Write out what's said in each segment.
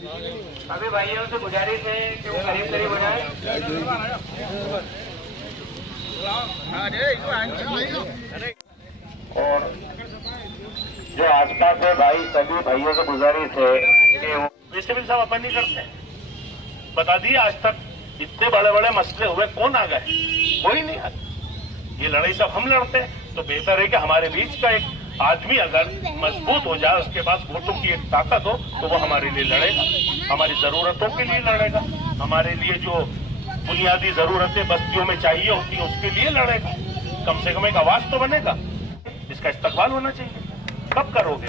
अभी भाइयों से गुजारिश है कि वो करीब करीब हो जाए। और जो आसपास है भाई, सभी भाइयों से गुजारिश है कि वैसे भी सब अपन नहीं करते। बता दिए आज तक इतने बड़े बड़े मसले हुए, कौन आ गए? कोई नहीं आया। ये लड़ाई सब हम लड़ते हैं, तो बेहतर है कि हमारे बीच का एक आदमी अगर मजबूत हो जाए, उसके पास वोटों की एक ताकत हो, तो वो हमारे लिए लड़ेगा, हमारी जरूरतों के लिए लड़ेगा, हमारे लिए जो बुनियादी जरूरतें बस्तियों में चाहिए होती है उसके लिए लड़ेगा। कम से कम एक आवाज तो बनेगा। इसका इस्तकबाल होना चाहिए। कब करोगे?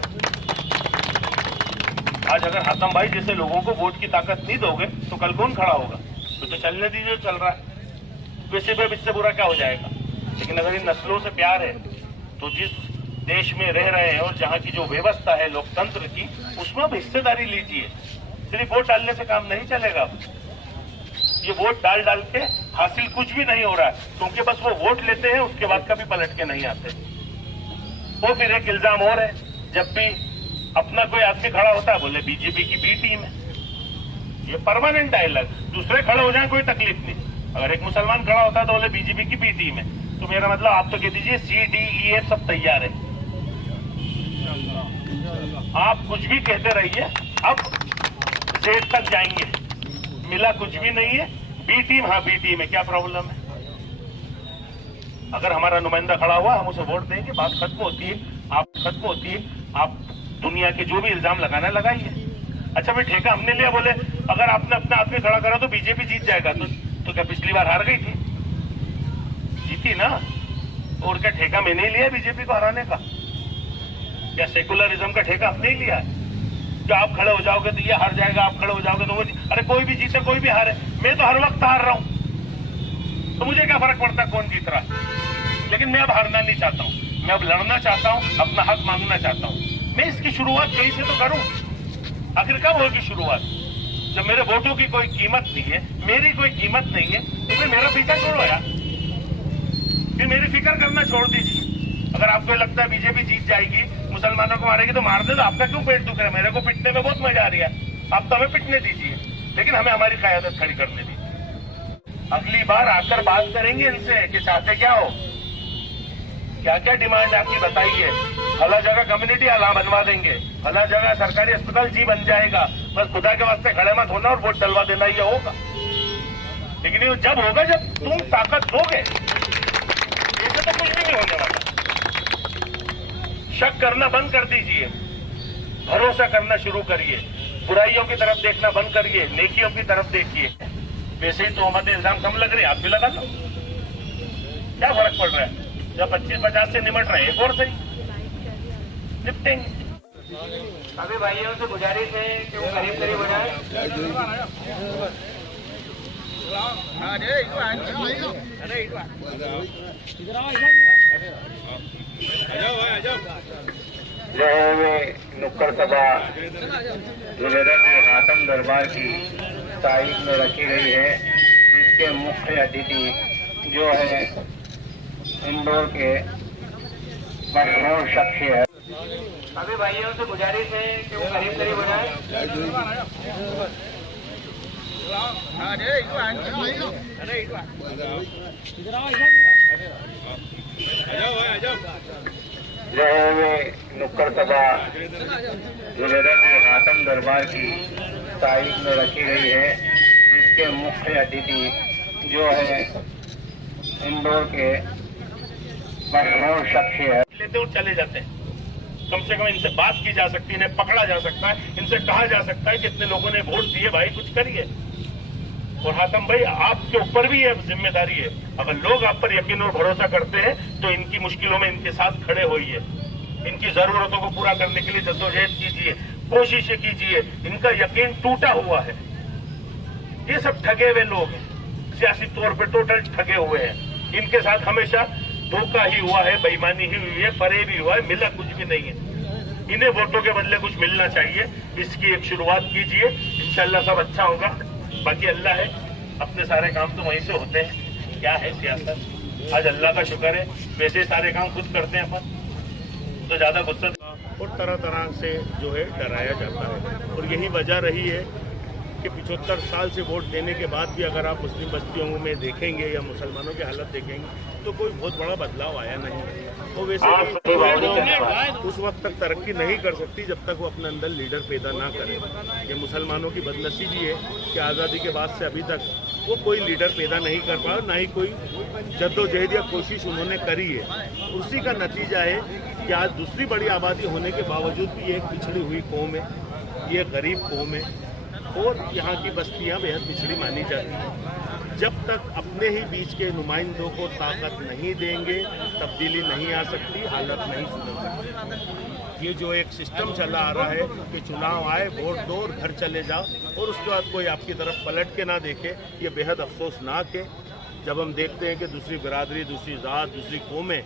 आज अगर हातम भाई जैसे लोगों को वोट की ताकत नहीं दोगे तो कल कौन खड़ा होगा? तो चलने दीजिए, चल रहा है, वैसे भी इससे बुरा क्या हो जाएगा। लेकिन अगर इन नस्लों से प्यार है तो जिस देश में रह रहे हैं और जहाँ की जो व्यवस्था है लोकतंत्र की, उसमें अब हिस्सेदारी लीजिए। सिर्फ वोट डालने से काम नहीं चलेगा। ये वोट डाल डाल के हासिल कुछ भी नहीं हो रहा है, क्योंकि बस वो वोट लेते हैं, उसके बाद कभी पलट के नहीं आते। वो फिर एक इल्जाम और है, जब भी अपना कोई आदमी खड़ा होता है बोले बीजेपी की बी टीम है। ये परमानेंट डायलॉग। दूसरे खड़े हो जाए कोई तकलीफ नहीं, अगर एक मुसलमान खड़ा होता है तो बोले बीजेपी की बी टीम है, तो मेरा मतलब आप तो कह दीजिए CDEF सब तैयार है। आप कुछ भी कहते रहिए, अब जेड तक जाएंगे, मिला कुछ भी नहीं है। बी टीम, हाँ बी टीम है, क्या प्रॉब्लम है? अगर हमारा नुमाइंदा खड़ा हुआ, हम उसे वोट देंगे, बात खत्म होती है। आप खत्म होती है, आप दुनिया के जो भी इल्जाम लगाना लगाइए। अच्छा भाई, ठेका हमने लिया, बोले अगर आपने अपना आदमी खड़ा करा तो बीजेपी जीत जाएगा, तो क्या पिछली बार हार गई थी? जीती ना। और क्या ठेका मैंने ही लिया बीजेपी को हराने का? क्या सेकुलरिज्म का ठेका हमने ही लिया है? जो आप खड़े हो जाओगे तो ये हार जाएगा, आप खड़े हो जाओगे तो वो अरे कोई भी जीते कोई भी हारे, मैं तो हर वक्त हार रहा हूं, तो मुझे क्या फर्क पड़ता कौन जीत रहा है? लेकिन मैं अब हारना नहीं चाहता हूं, मैं अब लड़ना चाहता हूं, अपना हक मांगना चाहता हूं। मैं इसकी शुरुआत कहीं से तो करूं। आखिर कब होगी शुरुआत? जब मेरे वोटों की कोई कीमत नहीं है, मेरी कोई कीमत नहीं है, तो फिर मेरा पीछा छोड़ो यार, फिर मेरी फिक्र करना छोड़ दीजिए। अगर आपको लगता है बीजेपी जीत जाएगी, मुसलमानों को मारेगी, तो मार दे, तो आपका क्यों पेट दुख रहा है? मेरे को पिटने में बहुत मजा आ रही है, आप तो हमें पिटने दीजिए, लेकिन हमें हमारी क़यादत खड़ी करने दीजिए। अगली बार आकर बात करेंगे इनसे कि चाहते क्या हो, क्या क्या डिमांड आपकी बताइए। फला जगह कम्युनिटी हॉल बनवा देंगे, फला जगह सरकारी अस्पताल जी बन जाएगा, बस खुदा के वास्ते खड़े मत होना और वोट डलवा देना, ये होगा। लेकिन ये जब होगा जब तुम ताकत दोगे, ऐसे तो कुछ भी नहीं होने वाला। शक करना बंद कर दीजिए, भरोसा करना शुरू करिए, बुराइयों की तरफ देखना बंद करिए, नेकियों की तरफ देखिए। वैसे ही तो हमारे इल्जाम कम लग रहे हैं, आप भी लगा लो, क्या फर्क पड़ रहा है? जब 25-50 से निपट रहे हैं, एक और सही निपटेंगे। अभी भाइयों से गुजारिश है कि वो करीब करीब हो जाए। जो है वे नुक्कड़ सभा जुमेरा के हातम दरबार की तारीख में रखी गई है, जिसके मुख्य अतिथि जो है इंदौर के मशहूर शख्स है। अभी भाइयों से गुजारिश है कि वो करीब करीब हो जाए। जो है वे नुक्कड़ सभा जुमेरा के हातम दरबार की तारीख में रखी गई है, जिसके मुख्य अतिथि जो है इंदौर के मशहूर शख्स है। लेते और चले जाते हैं, कम से कम इनसे बात की जा सकती है, इन्हें पकड़ा जा सकता है, इनसे कहा जा सकता है कि इतने लोगों ने वोट दिए, भाई कुछ करिए। और हातम भाई, आपके ऊपर भी ये जिम्मेदारी है, अगर लोग आप पर यकीन और भरोसा करते हैं तो इनकी मुश्किलों में इनके साथ खड़े होइए, इनकी जरूरतों को पूरा करने के लिए जद्दोजहद कीजिए, कोशिशें कीजिए। इनका यकीन टूटा हुआ है, ये सब ठगे हुए लोग हैं, सियासी तौर पर टोटल ठगे हुए हैं। इनके साथ हमेशा धोखा ही हुआ है, बेईमानी ही हुई है, फरेब ही हुआ है, मिला कुछ भी नहीं है। इन्हें वोटों के बदले कुछ मिलना चाहिए, इसकी एक शुरुआत कीजिए, इंशाल्लाह सब अच्छा होगा। बाकी अल्लाह है, अपने सारे काम तो वहीं से होते हैं, क्या है सियासत। आज अल्लाह का शुक्र है, वैसे सारे काम खुद करते हैं अपन, तो ज्यादा गुस्सा और तरह तरह से जो है डराया जाता है। और यही वजह रही है आपके 75 साल से वोट देने के बाद भी अगर आप मुस्लिम बस्तियों में देखेंगे या मुसलमानों की हालत देखेंगे तो कोई बहुत बड़ा बदलाव आया नहीं है। तो वैसे उस वक्त तक तरक्की नहीं कर सकती जब तक वो अपने अंदर लीडर पैदा ना करे। ये मुसलमानों की बदनसीबी है कि आज़ादी के बाद से अभी तक वो कोई लीडर पैदा नहीं कर पाया, ना ही कोई जद्दोजहद या कोशिश उन्होंने करी है। उसी का नतीजा है कि आज दूसरी बड़ी आबादी होने के बावजूद भी ये एक पिछड़ी हुई कौम है, ये गरीब कौम है और यहाँ की बस्तियाँ बेहद पिछड़ी मानी जाती हैं। जब तक अपने ही बीच के नुमाइंदों को ताकत नहीं देंगे तब्दीली नहीं आ सकती, हालत नहीं सुधर सकती। ये जो एक सिस्टम चला आ रहा है कि चुनाव आए, वोट दो और घर चले जाओ और उसके बाद कोई आपकी तरफ पलट के ना देखे, ये बेहद अफसोसनाक है। जब हम देखते हैं कि दूसरी बिरादरी, दूसरी ज़ात, दूसरी कौमें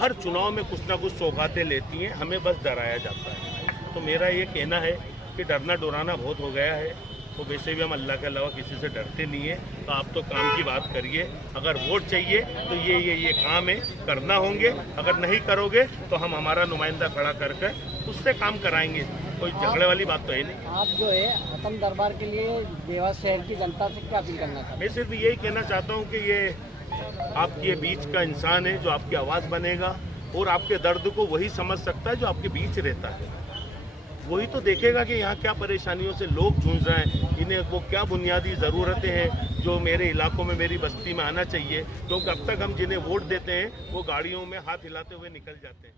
हर चुनाव में कुछ ना कुछ सौगातें लेती हैं, हमें बस डराया जाता है। तो मेरा ये कहना है कि डरना डराना बहुत हो गया है। तो वैसे भी हम अल्लाह के अलावा किसी से डरते नहीं है। तो आप तो काम की बात करिए, अगर वोट चाहिए तो ये काम है, करना होंगे। अगर नहीं करोगे तो हम हमारा नुमाइंदा खड़ा करके उससे काम कराएंगे। कोई झगड़े वाली बात तो है नहीं। आप जो है वतन दरबार के लिए देवास शहर की जनता से क्या अपील करना चाहते हैं? मैं सिर्फ यही कहना चाहता हूँ कि ये आपके बीच का इंसान है जो आपकी आवाज़ बनेगा और आपके दर्द को वही समझ सकता है जो आपके बीच रहता है। वही तो देखेगा कि यहाँ क्या परेशानियों से लोग जूझ रहे हैं, इन्हें वो क्या बुनियादी ज़रूरतें हैं जो मेरे इलाकों में, मेरी बस्ती में आना चाहिए। क्योंकि अब तक हम जिन्हें वोट देते हैं वो गाड़ियों में हाथ हिलाते हुए निकल जाते हैं।